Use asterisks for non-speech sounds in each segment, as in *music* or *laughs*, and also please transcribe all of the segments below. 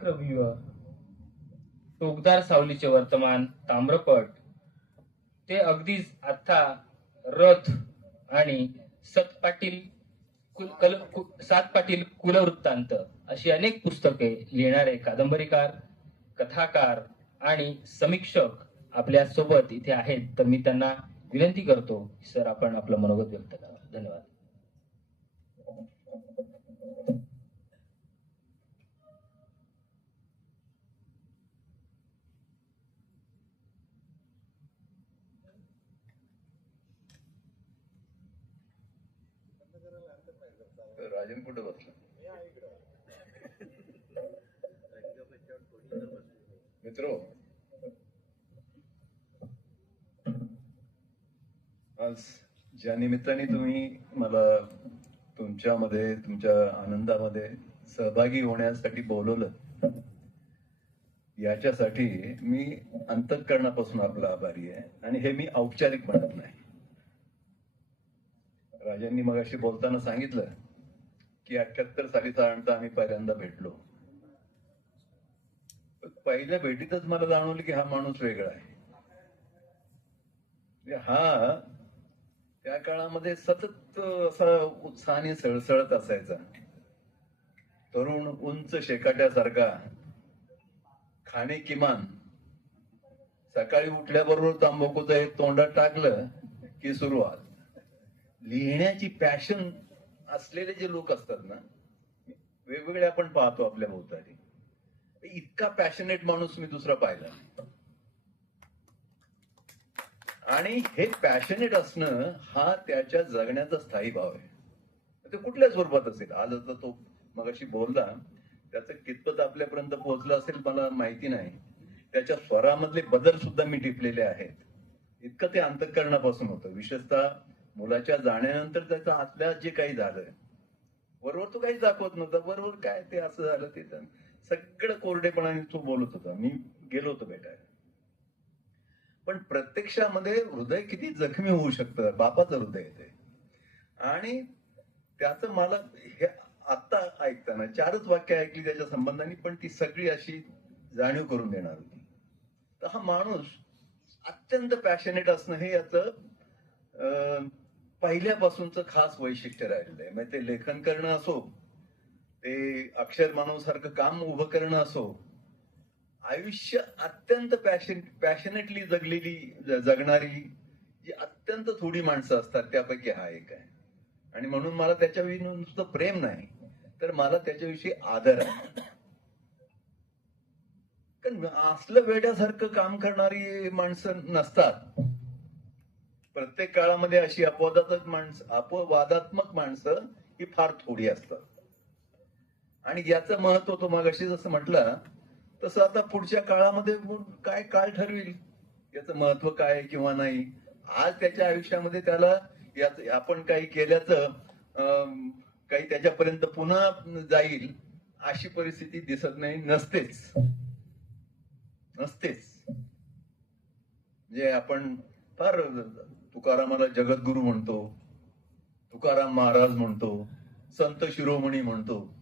चक्रव्यूह. टोकदार सावलीचे वर्तमान ताम्रपट. ते अगदीच आता रथ आणि सतपाटील कुल कल कु- सात पाटील कुलवृत्तांत अशी अनेक पुस्तके लिहिणारे कादंबरीकार कथाकार आणि समीक्षक आपल्यासोबत इथे आहेत. तर मी त्यांना विनंती करतो सर आपण आपलं मनोगत व्यक्त करा. धन्यवाद. राजन कुठं बसला? मित्रो? आज ज्या निमित्ताने तुम्ही मला तुमच्यामध्ये तुमच्या आनंदामध्ये सहभागी होण्यासाठी बोलवलं याच्यासाठी मी अंतःकरणापासून आपला आभारी आहे आणि हे मी औपचारिक म्हणत नाही. राजांनी मग अशी बोलताना सांगितलं की अठ्याहत्तर साली साधारणतः आम्ही पहिल्यांदा भेटलो. पहिल्या भेटीतच मला जाणवलं की हा माणूस वेगळा आहे. म्हणजे हा त्या काळामध्ये सतत असा उत्साहाने सळसळत असायचा. तरुण उंच शेकाट्यासारखा खाणे किमान. सकाळी उठल्याबरोबर तांबाखूचं हे तोंडात टाकलं की सुरुवात. लिहिण्याची पॅशन असलेले जे लोक असतात ना वेगवेगळे आपण पाहतो आपल्या भोवताली इतका पॅशनेट माणूस मी दुसरा पाहिला आणि हे पॅशनेट असणं हा त्याच्या जगण्याचा स्थायी भाव आहे. ते कुठल्या स्वरूपात असेल? आज आता तो मगाशी बोलला त्याचं कितपत आपल्यापर्यंत पोहोचलं असेल मला माहिती नाही. त्याच्या स्वरामधले बदल सुद्धा मी टिपलेले आहेत. इतकं ते अंतकरणापासून होतं. विशेषतः मुलाच्या जाण्यानंतर त्याचा आतल्या जे काही झालं बरोबर तो काहीच दाखवत नव्हता बरोबर काय ते असं झालं ते सगळं कोरडेपणाने तो बोलत होता. मी गेलो होतो भेटायला. पण प्रत्यक्षामध्ये हृदय किती जखमी होऊ शकतं? बापाचं हृदय आहे ते. आणि त्याचं मला हे आत्ता ऐकताना चारच वाक्य ऐकली त्याच्या संबंधाने पण ती सगळी अशी जाणीव करून देणार होती. तर हा माणूस अत्यंत पॅशनेट असणं हे याचं अं, पहिल्यापासूनचं खास वैशिष्ट्य राहिलेलं आहे. म्हणजे ते लेखन करणं असो ते अक्षर मानवसारखं काम उभं करणं असो आयुष्य अत्यंत पॅशन पॅशनेटली जगलेली जगणारी जी अत्यंत थोडी माणसं असतात त्यापैकी हा एक आहे. आणि म्हणून मला त्याच्याविषयी नुसतं प्रेम नाही तर मला त्याच्याविषयी आदर आहे. कारण असलं वेड्यासारखं काम करणारी माणसं नसतात. प्रत्येक काळामध्ये अशी अपवादात्मक माणसं अपवादात्मक माणसं ही फार थोडी असतात. आणि याचं महत्त्व तो मगाशी जसं म्हटलं तसं आता पुढच्या काळामध्ये काय काळ ठरविल? याचं महत्त्व काय आहे किंवा नाही? आज त्याच्या आयुष्यामध्ये त्याला याच आपण काही केल्याचं अं, काही त्याच्यापर्यंत पुन्हा जाईल अशी परिस्थिती दिसत नाही नसतेच. नसतेच. जे आपण फार तुकारामाला जगद्गुरु म्हणतो. तुकाराम महाराज म्हणतो. संत शिरोमणी म्हणतो.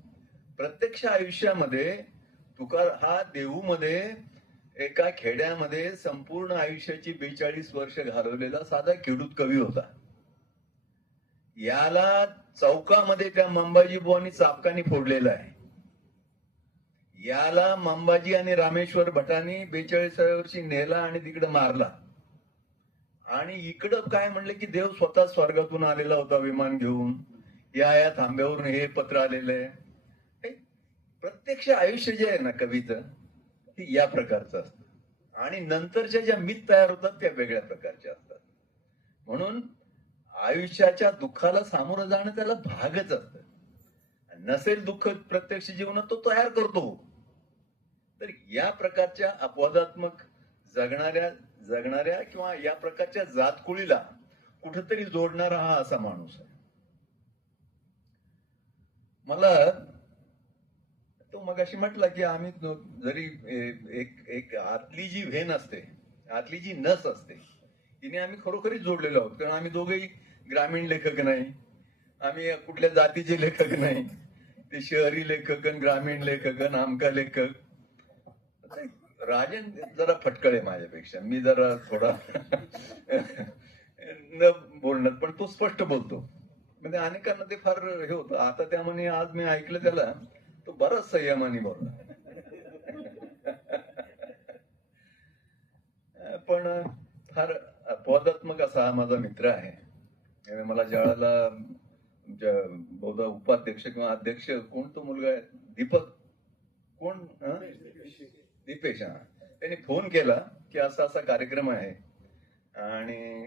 प्रत्यक्ष आयुष्यामध्ये तुकार हा देऊमध्ये एका खेड्यामध्ये संपूर्ण आयुष्याची बेचाळीस वर्ष घालवलेला साधा खेडूत कवी होता. याला चौकामध्ये त्या मंबाजी बुवानी चापकानी फोडलेला आहे. याला मंबाजी आणि रामेश्वर भटांनी बेचाळीसाव्या वर्षी नेला आणि तिकडे मारला. आणि इकडं काय म्हणलं की देव स्वतः स्वर्गातून आलेला होता विमान घेऊन. या या थांब्यावरून हे पत्र आलेलं आहे. प्रत्यक्ष आयुष्य जे आहे ना कवीचं ते या प्रकारचं असतं. आणि नंतरच्या ज्या मित तयार होतात त्या वेगळ्या प्रकारच्या असतात. म्हणून आयुष्याच्या दुःखाला सामोरं जाणं त्याला भागच असतं. नसेल दुःख प्रत्यक्ष जीवनात तो तयार करतो. तर या प्रकारच्या अपवादात्मक जगणाऱ्या जगणाऱ्या किंवा या प्रकारच्या जातकुळीला कुठेतरी जोडणारा हा असा माणूस आहे. मला तो मगाशी म्हटला की आम्ही जरी एक एक आतली जी व्हेन असते आतली जी नस असते तिने आम्ही खरोखरीच जोडलेलो आहोत. कारण आम्ही दोघेही ग्रामीण लेखक नाही आम्ही कुठल्या जातीचे लेखक नाही. ते शहरी लेखक ग्रामीण लेखक आमका लेखक. राजन जरा फटकळे आहे माझ्यापेक्षा. मी जरा थोडा न बोलणार पण तो स्पष्ट बोलतो. म्हणजे अनेकांना ते फार हे होतं. आता त्यामुळे आज मी ऐकलं त्याला तो बराच संयमाने बोलला. पण फार अपवादात्मक असा हा माझा मित्र आहे. मला ज्यावेळेला तुमच्या बहुधा उपाध्यक्ष किंवा अध्यक्ष कोण तो मुलगा आहे? दीपक. कोण? दीपेश हा. त्यांनी फोन केला की असा असा कार्यक्रम आहे. आणि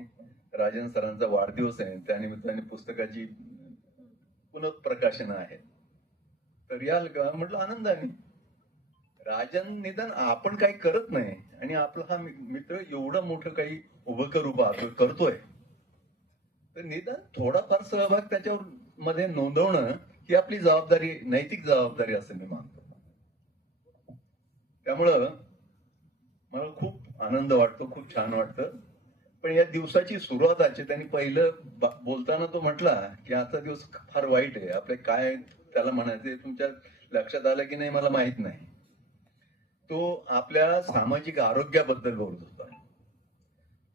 राजन सरांचा वाढदिवस आहे. त्यानिमित्ताने पुस्तकाची पुनप्रकाशन आहे. तर याल का म्हटलं आनंदाने राजन निदान आपण काही करत नाही. आणि आपला हा मित्र एवढं मोठं काही उभं करू पाहतो करतोय. तर निदान थोडाफार सहभाग त्याच्यावर मध्ये नोंदवणं ही आपली जबाबदारी नैतिक जबाबदारी असं मी मानतो. त्यामुळं मला खूप आनंद वाटतो खूप छान वाटतं. पण या दिवसाची सुरुवात आहे त्यांनी पहिलं बोलताना तो म्हटला की आजचा दिवस फार वाईट आहे. आपले काय त्याला म्हणायचे तुमच्या लक्षात आलं की नाही मला माहीत नाही. तो आपल्या सामाजिक आरोग्याबद्दल बोलत होता.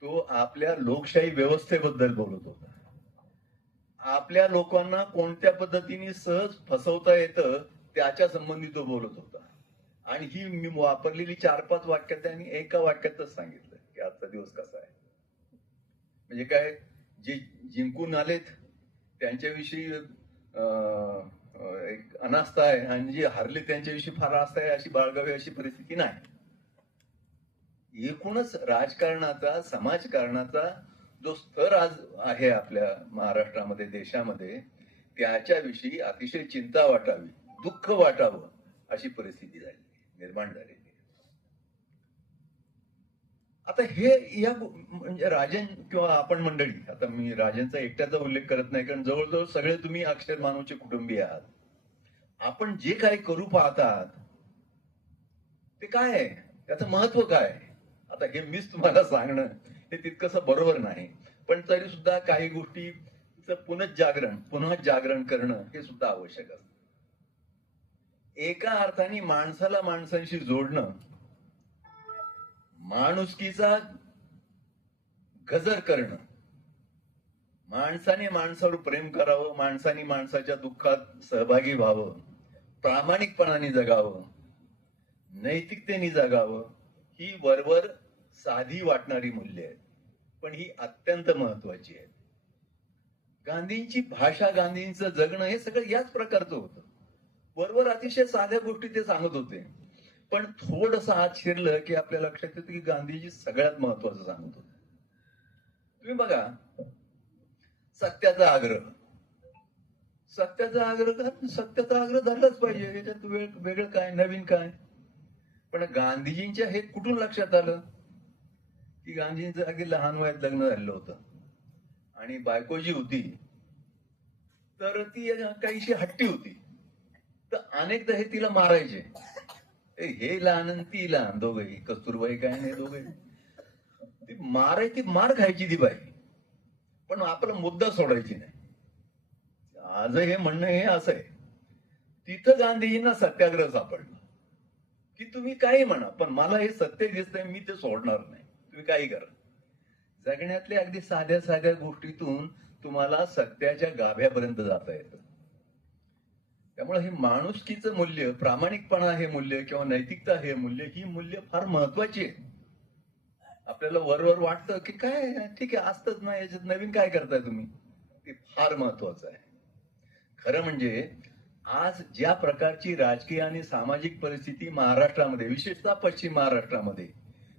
तो आपल्या लोकशाही व्यवस्थेबद्दल बोलत होता. आपल्या लोकांना कोणत्या पद्धतीने सहज फसवता येतं त्याच्या संबंधी तो बोलत होता. आणि ही मी वापरलेली चार पाच वाक्यात त्यांनी एका वाक्यातच सांगितलं की आजचा दिवस कसा आहे. म्हणजे काय जे जिंकून आलेत त्यांच्याविषयी अं, एक अनास्था आहे आणि जे हरले त्यांच्याविषयी फार आस्था आहे अशी बाळगावी अशी परिस्थिती नाही. एकूणच राजकारणाचा समाजकारणाचा जो स्तर आज आहे आपल्या महाराष्ट्रामध्ये देशामध्ये त्याच्याविषयी अतिशय चिंता वाटावी दुःख वाटावं अशी परिस्थिती झाली. निर्माण झालेली आता हे या म्हणजे राजन किंवा आपण मंडळी आता मी राजनचा एकट्याचा उल्लेख करत नाही कारण जवळजवळ सगळे तुम्ही अक्षर मानवचे कुटुंबीय आहात. आपण जे काही करू पाहतात ते काय आहे? त्याचं महत्त्व काय आता हे मीच तुम्हाला सांगणं हे तितकंसं बरोबर नाही. पण तरी सुद्धा काही गोष्टीचं पुनर्जागरण पुनः जागरण करणं हे सुद्धा आवश्यक असतं. एका अर्थाने माणसाला माणसांशी जोडणं. माणुसकीचा गजर करणं. माणसाने माणसावर प्रेम करावं माणसाने माणसाच्या दुःखात सहभागी व्हावं प्रामाणिकपणाने जगावं नैतिकतेने जगावं ही वरवर साधी वाटणारी मूल्य आहेत. पण ही अत्यंत महत्वाची आहेत. गांधींची भाषा गांधींचं जगणं हे सगळं याच प्रकारचं होतं. वरवर अतिशय साध्या गोष्टी ते सांगत होते. पण थोडस आत शिरलं की आपल्या लक्षात येतं की गांधीजी सगळ्यात महत्वाचं सांगत होते. तुम्ही बघा सत्याचा आग्रह. सत्याचा आग्रह सत्याचा आग्रह धरलाच पाहिजे. याच्यात वेळ वेगळं काय नवीन काय? पण गांधीजींच्या हे कुठून लक्षात आलं? की गांधीजींचं अगदी लहान वयात लग्न झालेलं होतं. आणि बायको जी होती. तर ती काहीशी हट्टी होती. तर अनेकदा हे तिला मारायचे. ए, हे लहान आणि ती लहान दोघही. कस्तुरबाई काय नाही दोघे ती मारायची मार खायची ती बाई. पण आपला मुद्दा सोडायची नाही. आज हे म्हणणं हे असं आहे. तिथं गांधीजींना सत्याग्रह सापडला. की तुम्ही काही म्हणा पण मला हे सत्य दिसतंय मी ते सोडणार नाही. तुम्ही काही करा. जगण्यातल्या अगदी साध्या साध्या गोष्टीतून तुम्हाला सत्याच्या गाभ्यापर्यंत जाता येतं. त्यामुळे हे माणुसकीचं मूल्य प्रामाणिकपणा हे मूल्य किंवा नैतिकता हे मूल्य ही मूल्य फार महत्वाची आहे. आपल्याला वरवर वाटतं की काय ठीक आहे असतच ना याच्यात नवीन काय करताय तुम्ही? ते फार महत्वाचं आहे. खरं म्हणजे आज ज्या प्रकारची राजकीय आणि सामाजिक परिस्थिती महाराष्ट्रामध्ये विशेषतः पश्चिम महाराष्ट्रामध्ये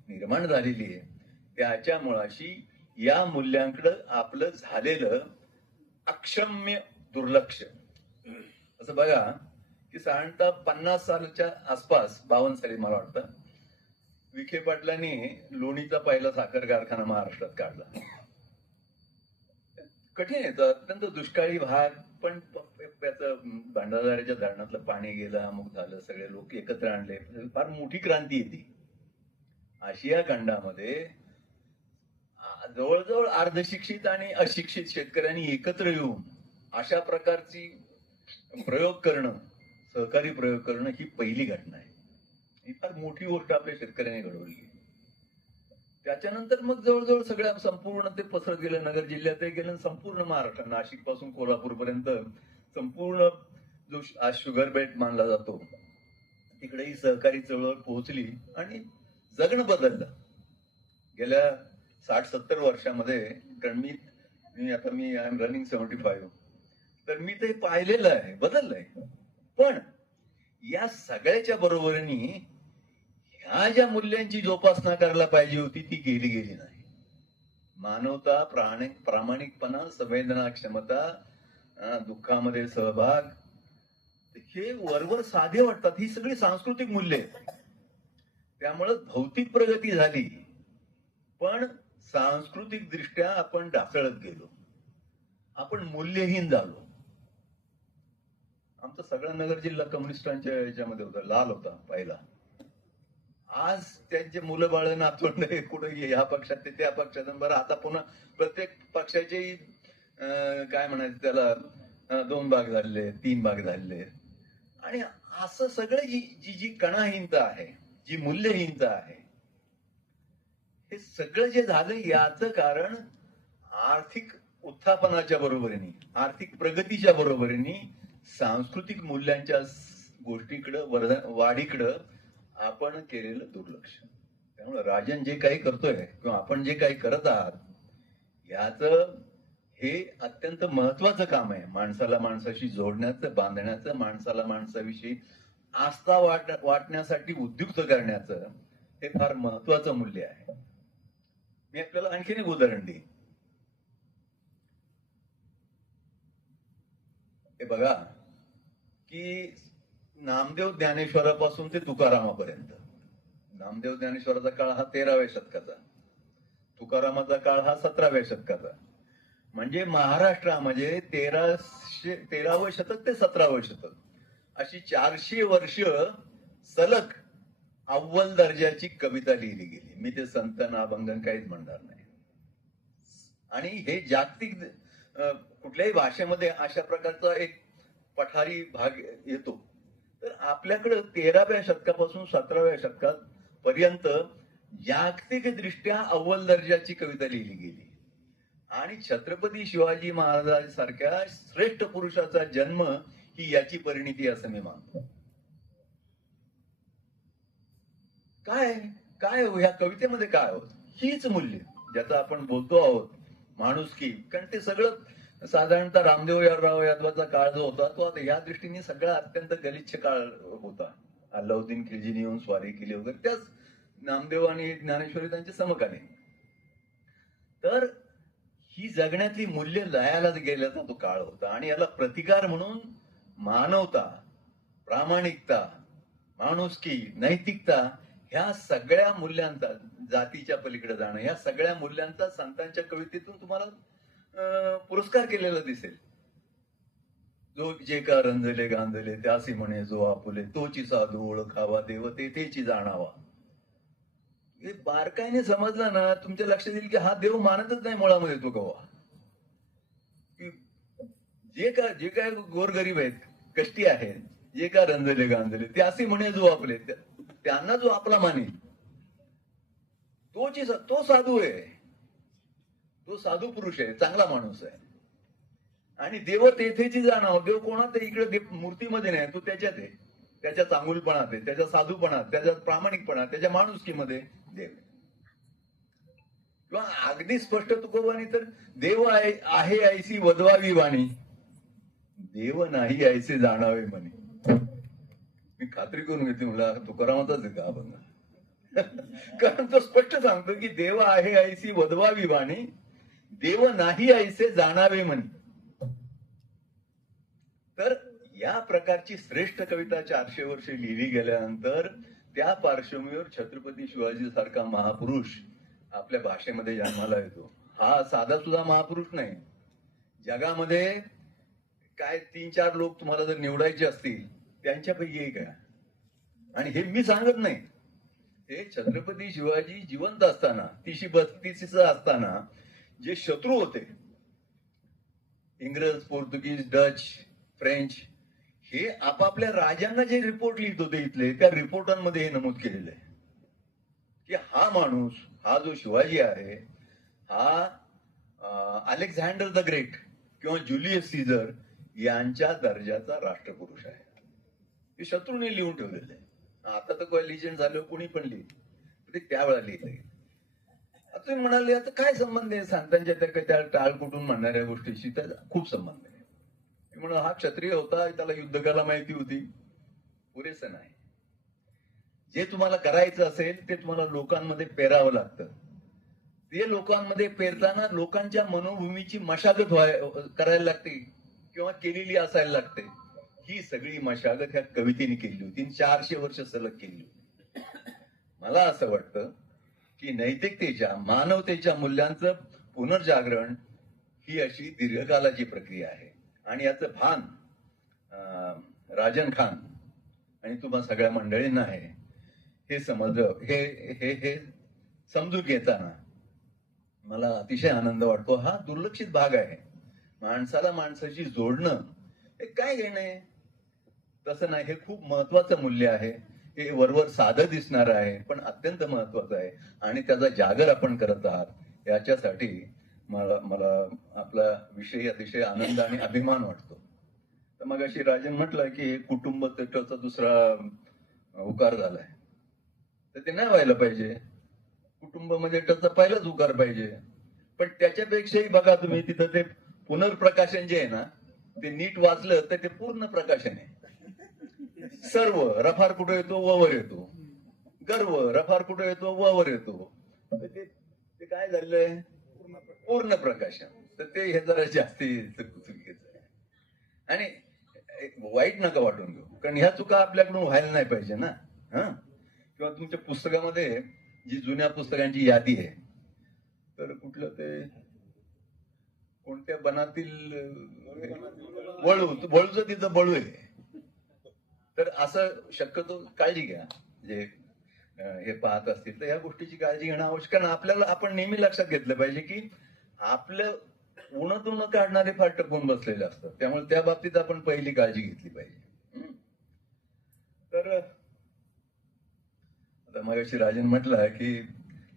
निर्माण झालेली आहे त्याच्या मुळाशी या मूल्यांकडं आपलं झालेलं अक्षम्य दुर्लक्ष. असं बघा की साधारणतः पन्नास सालच्या आसपास बावन्न साली मला वाटतं विखे पाटलांनी लोणीचा पहिला साखर कारखाना महाराष्ट्रात काढला. कठीण आहे तो अत्यंत दुष्काळी भाग पण त्याचं भांडारदाऱ्याच्या धरणातलं पाणी गेलं अमुक झालं सगळे लोक एकत्र आणले. फार मोठी क्रांती येते आशिया खंडामध्ये जवळजवळ अर्धशिक्षित आणि अशिक्षित शेतकऱ्यांनी एकत्र येऊन अशा प्रकारची प्रयोग करणं सहकारी प्रयोग करणं ही पहिली घटना आहे. ही फार मोठी गोष्ट आपल्या शेतकऱ्यांनी घडवली त्याच्यानंतर मग जवळजवळ सगळ्या संपूर्ण ते पसरत गेलं नगर जिल्ह्यात गेलं संपूर्ण महाराष्ट्र नाशिकपासून कोल्हापूर पर्यंत संपूर्ण जो आज शुगर बेट मानला जातो तिकडेही सहकारी चळवळ पोहोचली आणि जगणं बदललं. गेल्या साठ सत्तर वर्षामध्ये कारण मी मी आता मी I am running seventy five तर मी ते पाहिलेलं आहे बदललंय. पण या सगळ्याच्या बरोबरीने ह्या ज्या मूल्यांची जोपासना करायला पाहिजे होती ती केली गेली नाही. मानवता प्राणिक प्रामाणिकपणा संवेदना क्षमता दुःखामध्ये सहभाग हे वरवर साधे वाटतात. ही सगळी सांस्कृतिक मूल्य त्यामुळे त्यामुळं भौतिक प्रगती झाली पण सांस्कृतिक दृष्ट्या आपण ढासळत गेलो. आपण मूल्यहीन झालो. आमचं सगळा नगर जिल्हा कम्युनिस्टांच्या याच्यामध्ये होता लाल होता पहिला. आज त्यांचे मुलं बाळ नातवंड कुठं कुठे ह्या पक्षात ते त्या पक्षात. बरं आता पुन्हा प्रत्येक पक्षाचे काय म्हणायचं त्याला दोन भाग झालेले तीन भाग झालेले आणि असं सगळं जी जी जी कणाहीनता आहे जी मूल्यहीनता आहे हे सगळं जे झालं याच कारण आर्थिक उत्थापनाच्या बरोबरीने आर्थिक प्रगतीच्या बरोबरीने सांस्कृतिक मूल्यांच्या गोष्टीकडं वर्ध वाढीकडं आपण केलेलं दुर्लक्ष. त्यामुळे राजन जे काही करतोय किंवा आपण जे काही करत आहात याच हे अत्यंत महत्वाचं काम आहे. माणसाला माणसाशी जोडण्याचं बांधण्याचं माणसाला माणसाविषयी आस्था वाट वाटण्यासाठी उद्युक्त करण्याचं हे फार महत्वाचं मूल्य आहे. मी आपल्याला आणखीन एक उदाहरण देईन. हे बघा की नामदेव ज्ञानेश्वरापासून ते तुकारामापर्यंत. नामदेव ज्ञानेश्वराचा काळ हा तेराव्या शतकाचा. तुकारामाचा काळ हा सतराव्या शतकाचा. म्हणजे महाराष्ट्रामध्ये म्हणजे तेराशे तेरावं शतक ते सतरावं शतक. अशी चारशे वर्ष सलग अव्वल दर्जाची कविता लिहिली गेली. मी ते संत अभंगन काहीच म्हणणार नाही. आणि हे जागतिक कुठल्याही भाषेमध्ये अशा प्रकारचा एक पठारी भाग येतो. तर आपल्याकडं तेराव्या शतकापासून सतराव्या शतकात पर्यंत जागतिक दृष्ट्या अव्वल दर्जाची कविता लिहिली गेली. आणि छत्रपती शिवाजी महाराजांसारख्या श्रेष्ठ पुरुषाचा जन्म ही याची परिणिती असं मी मानतो. काय काय हो ह्या कवितेमध्ये काय होत? हीच मूल्य ज्याचा आपण बोलतो आहोत माणूस की कारण ते सगळं साधारणतः रामदेव यादराव यादवाचा काळ जो होता तो आता या दृष्टीने सगळा अत्यंत गलिच्छ काळ होता. अल्लाउद्दीन खिलजीने येऊन स्वारी केली वगैरे त्याच नामदेव आणि ज्ञानेश्वरी त्यांचे समकालीन. तर ही जगण्यातली मूल्य लयाला गेल्याचा तो काळ होता आणि याला प्रतिकार म्हणून मानवता प्रामाणिकता माणुसकी नैतिकता ह्या सगळ्या मूल्यांचा जातीच्या पलीकडे जाणं ह्या सगळ्या मूल्यांचा संतांच्या कवितेतून तुम्हाला पुरस्कार केलेला दिसेल. जो जे का रंजले गांजले त्यासी म्हणे जो आपुले तोची साधू ओळखावा देव तेथेची जाणावा. हे बारकाईने समजलं ना तुमच्या लक्षात येईल की हा देव मानतच नाही मुळामध्ये तो कवा. जे का जे काय गोरगरीब आहेत कष्टी आहेत जे का रंजले गांजले ते म्हणे जो आपले त्यांना जो आपला माने तोची तो साधू आहे. तो साधू पुरुष आहे चांगला माणूस आहे. आणि देव तेथेची जाणव देव कोणात आहे इकडे मूर्तीमध्ये नाही तो त्याच्यात आहे. त्याच्या चांगुलपणात आहे त्याच्या साधूपणात त्याच्या प्रामाणिकपणात त्याच्या माणुसकीमध्ये देव किंवा अगदी स्पष्ट तुकोबानी तर देव आहे आहे ऐसी वधवावी वाणी. देव नाही ऐसे जाणावे म्हणे. मी खात्री करून घेते मला तुकारामाचाच आहे का अभंग *laughs* कारण तो स्पष्ट सांगतो की देव आहे ऐसी वधवावी वाणी. देव नाही ऐसे जाणावे म्हणे. तर या प्रकारची श्रेष्ठ कविता चारशे वर्षे लिहिली गेल्यानंतर त्या पार्श्वभूमीवर छत्रपती शिवाजी सारखा महापुरुष आपल्या भाषेमध्ये जन्माला येतो. हा साधा सुद्धा महापुरुष नाही. जगामध्ये काय तीन चार लोक तुम्हाला जर निवडायचे असतील त्यांच्यापैकी एक आहे. आणि हे मी सांगत नाही. हे छत्रपती शिवाजी जिवंत असताना तिशी बत्तीस असताना जे शत्रू होते इंग्रज पोर्तुगीज डच फ्रेंच हे आपापल्या राजांना जे रिपोर्ट लिहित होते इथले त्या रिपोर्टांमध्ये हे नमूद केलेलं आहे. की हा माणूस हा जो शिवाजी आहे हा अलेक्झांडर द ग्रेट किंवा जुलियस सीझर यांच्या दर्जाचा राष्ट्रपुरुष आहे. हे शत्रूने लिहून ठेवलेलं आहे. आता तर लिजंड झालं कोणी पण लिहिलं. ते त्यावेळेला लिहिलं गेलं. तुम्ही म्हणाले आता काय संबंध आहे? संतांच्या त्या त्या टाळ कुठून म्हणणाऱ्या गोष्टीशी तर खूप संबंध आहे. म्हणून हा क्षत्रिय होता त्याला युद्धकला माहिती होती. पुरेसं नाही. जे तुम्हाला करायचं असेल ते तुम्हाला लोकांमध्ये पेरावं लागतं. ते लोकांमध्ये पेरताना लोकांच्या मनोभूमीची मशागत व्हाय करायला लागते किंवा केलेली असायला लागते ही सगळी मशागत ह्या कवितेने केली होती आणि चारशे वर्ष सलग केली होती. मला असं वाटतं की नैतिकतेच्या मानवतेच्या मूल्यांचं पुनर्जागरण ही अशी दीर्घकालाची प्रक्रिया आहे. आणि याचं भान राजन खान आणि तुम्हा सगळ्या मंडळींना आहे. हे समजलं हे हे हे समजून घेताना मला अतिशय आनंद वाटतो. हा दुर्लक्षित भाग आहे. माणसाला माणसाशी जोडणं हे काय घेणं आहे? तसं नाही हे खूप महत्वाचं मूल्य आहे. हे वरवर साधं दिसणार आहे पण अत्यंत महत्वाचं आहे. आणि त्याचा जागर आपण करत आहात याच्यासाठी मला मला आपला विषयी अतिशय आनंद आणि अभिमान वाटतो. तर मग अशी राजन म्हटलं की कुटुंब त्याचा दुसरा उकार झालाय. तर ते नाही व्हायला पाहिजे. कुटुंब म्हणजे त्याचा पहिलाच उकार पाहिजे. पण त्याच्यापेक्षाही बघा तुम्ही तिथं ते पुनर्प्रकाशन जे आहे ना ते नीट वाचलं तर ते पूर्ण प्रकाशन आहे. सर्व रफार कुठं येतो वर येतो. गर्व रफार कुठं येतो वर येतो. तर ते ते काय झालंय? पूर्ण प्रकाशन. तर ते हे जरा जास्ती चुक- चुकीचं आहे. आणि एक वाईट नका वाटून घेऊ. कारण ह्या चुका आपल्याकडून व्हायला नाही पाहिजे ना. हा? किंवा तुमच्या पुस्तकामध्ये जी जुन्या पुस्तकांची यादी आहे तर कुठलं ते कोणत्या बनातील वळू वळूचं तिथं बळू आहे. तर असं शक्यतो काळजी घ्या. जे हे पाहत असतील तर या गोष्टीची काळजी घेणं आवश्यक आहे. कारण आपल्याला आपण नेहमी लक्षात घेतलं पाहिजे की आपलं उन्हातून काढणारे फार टपून बसलेले असतात. त्यामुळे त्या बाबतीत आपण पहिली काळजी घेतली पाहिजे. तर आता मगाशी राजन म्हटलं की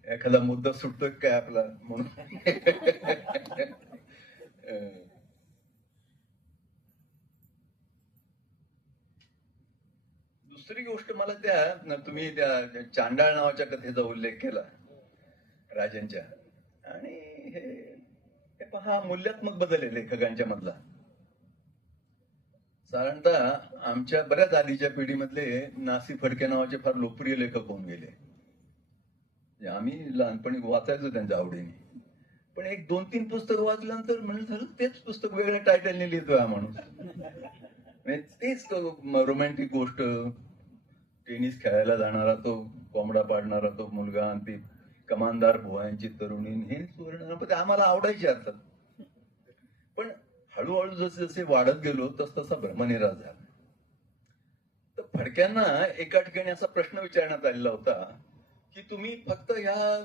एखादा मुद्दा सुटतोय काय आपला? म्हणून. *laughs* दुसरी गोष्ट मला त्या तुम्ही त्या चांडाळ नावाच्या कथेचा उल्लेख केला राजांच्या आणि हे पहा मूल्यात्मक बदल आहे लेखकांच्या मधला. साधारणतः आमच्या बऱ्याच आधीच्या पिढीमधले नासी फडके नावाचे फार लोकप्रिय लेखक होऊन गेले. आम्ही लहानपणी वाचायचो त्यांच्या आवडीने. पण एक दोन तीन पुस्तक वाचल्यानंतर म्हणलं झालं तेच पुस्तक वेगळ्या टायटलने लिहितोय हा माणूस. म्हणजे तेच रोमॅन्टिक गोष्ट टेनिस खेळायला जाणारा तो कोंबडा पाडणारा तो मुलगा आणि ती कमानदार भुवायांची तरुणी हे सुवर्ण आम्हाला आवडायचे अर्थात पण हळूहळू जसे जसे वाढत गेलो तस तसा भ्रमनिराश झाला. तर फडक्यांना एका ठिकाणी असा प्रश्न विचारण्यात आलेला होता की तुम्ही फक्त ह्या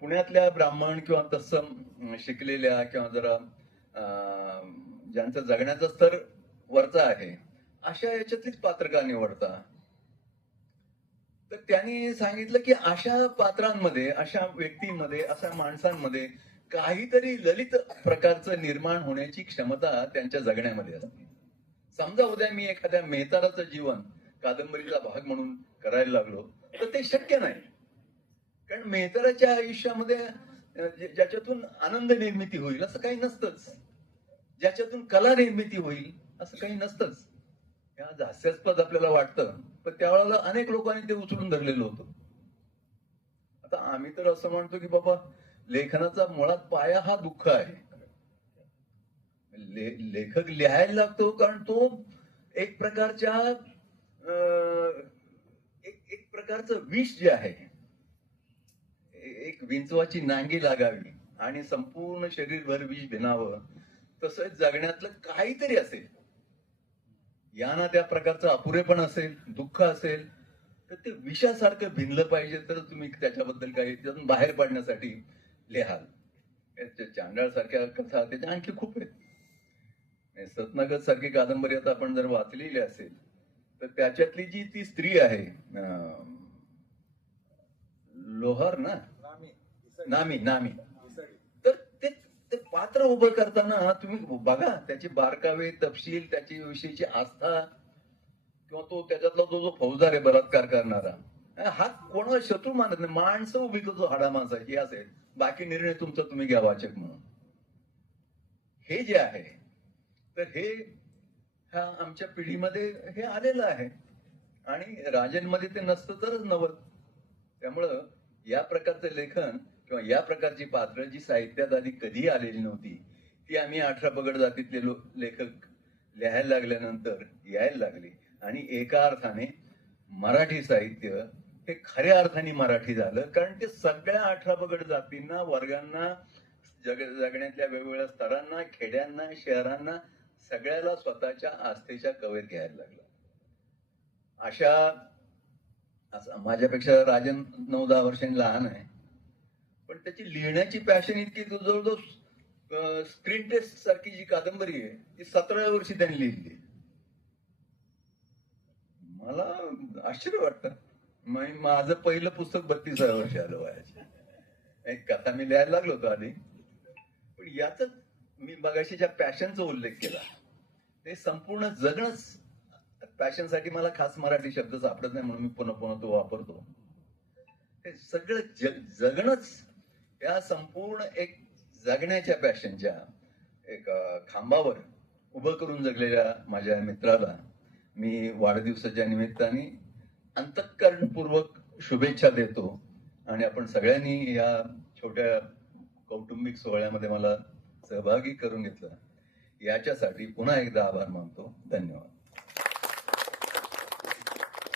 पुण्यातल्या ब्राह्मण किंवा तत्सम शिकलेल्या किंवा जरा ज्यांचा जगण्याचा स्तर वरचा आहे अशा याच्यातलीच पात्र का निवडता? तर त्यांनी सांगितलं की अशा पात्रांमध्ये अशा व्यक्तीमध्ये अशा माणसांमध्ये काहीतरी ललित प्रकारचं निर्माण होण्याची क्षमता त्यांच्या जगण्यामध्ये असते. समजा उद्या मी एखाद्या मेहताराचं जीवन कादंबरीचा भाग म्हणून करायला लागलो तर ते शक्य नाही. कारण मेहताराच्या आयुष्यामध्ये ज्याच्यातून आनंद निर्मिती होईल असं काही नसतंच. ज्याच्यातून कला निर्मिती होईल असं काही नसतंच. या हास्यास्पद आपल्याला वाटतं पण त्यावेळेला अनेक लोकांनी ते उचलून धरलेलं होतं. आता आम्ही तर असं म्हणतो की बाबा लेखनाचा मुळात पाया हा दुःख आहे. ले- लेखक लिहायला लागतो कारण तो एक प्रकारच्या अं, एक एक प्रकारचं विष जे आहे एक विंचवाची नांगी लागावी आणि संपूर्ण शरीरभर विष भिनावं तसंच जगण्यातलं काहीतरी असेल. या ना त्या प्रकारचं अपुरेपण असेल दुःख असेल तर ते विषासारखं भिनलं पाहिजे तर तुम्ही त्याच्याबद्दल काही त्यातून बाहेर पडण्यासाठी लिहाल. चांडाळ सारख्या कथा त्याच्या आणखी खूप आहेत. सतनगत सारखी कादंबरी आता आपण जर वाचलेली असेल तर त्याच्यातली जी ती स्त्री आहे लोहार ना? नामी नामी. ते पात्र उभं करताना तुम्ही बघा त्याची बारकावे तपशील त्याची विषयीची आस्था किंवा तो त्याच्यातला तो जो फौजदार आहे बलात्कार करणारा हा कोण शत्रू मानत नाही. माणसं उभी करतो हाडा माणसाची असेल बाकी निर्णय तुमचा तुम्ही घ्या वाचक म्हणून. हे जे आहे तर हे ह्या आमच्या पिढीमध्ये हे आलेलं आहे. आणि राजनमध्ये ते नसतं तरच नवत त्यामुळं या प्रकारचं लेखन किंवा या प्रकारची पात्र जी साहित्यात आधी कधी आलेली नव्हती ती आम्ही अठरा पगड जातीतले लो- लेखक लिहायला लागल्यानंतर यायला लागले. आणि एका अर्थाने मराठी साहित्य हे खऱ्या अर्थाने मराठी झालं कारण ते सगळ्या अठरा पगड जातींना वर्गांना जग जगण्यातल्या वेगवेगळ्या स्तरांना खेड्यांना शहरांना सगळ्याला स्वतःच्या आस्थेच्या कवेत घ्यायला लागला. अशा माझ्यापेक्षा राजन नऊ दहा वर्षांनी लहान आहे. पण त्याची लिहिण्याची पॅशन इतकी जवळजवळ स्क्रीन टेस्ट सारखी जी कादंबरी आहे ती सतराव्या वर्षी त्यांनी लिहिली. मला आश्चर्य वाटतं. माझं पहिलं पुस्तक बत्तीसाव्या वर्षी आलं वयाचं. एक कथा मी लिहायला लागलो होतो आधी. पण याच मी मगाशी ज्या पॅशनचा उल्लेख केला ते संपूर्ण जगणंच पॅशनसाठी मला खास मराठी शब्द सापडत नाही म्हणून मी पुन्हा पुन्हा तो वापरतो. हे सगळं जग जगणंच त्या संपूर्ण एक जगण्याच्या पॅशनच्या एक खांबावर उभं करून जगलेल्या माझ्या मित्राला मी वाढदिवसाच्या निमित्ताने अंतःकरणपूर्वक शुभेच्छा देतो. आणि आपण सगळ्यांनी या छोट्या कौटुंबिक सोहळ्यामध्ये मला सहभागी करून घेतलं. याच्यासाठी पुन्हा एकदा आभार मानतो. धन्यवाद.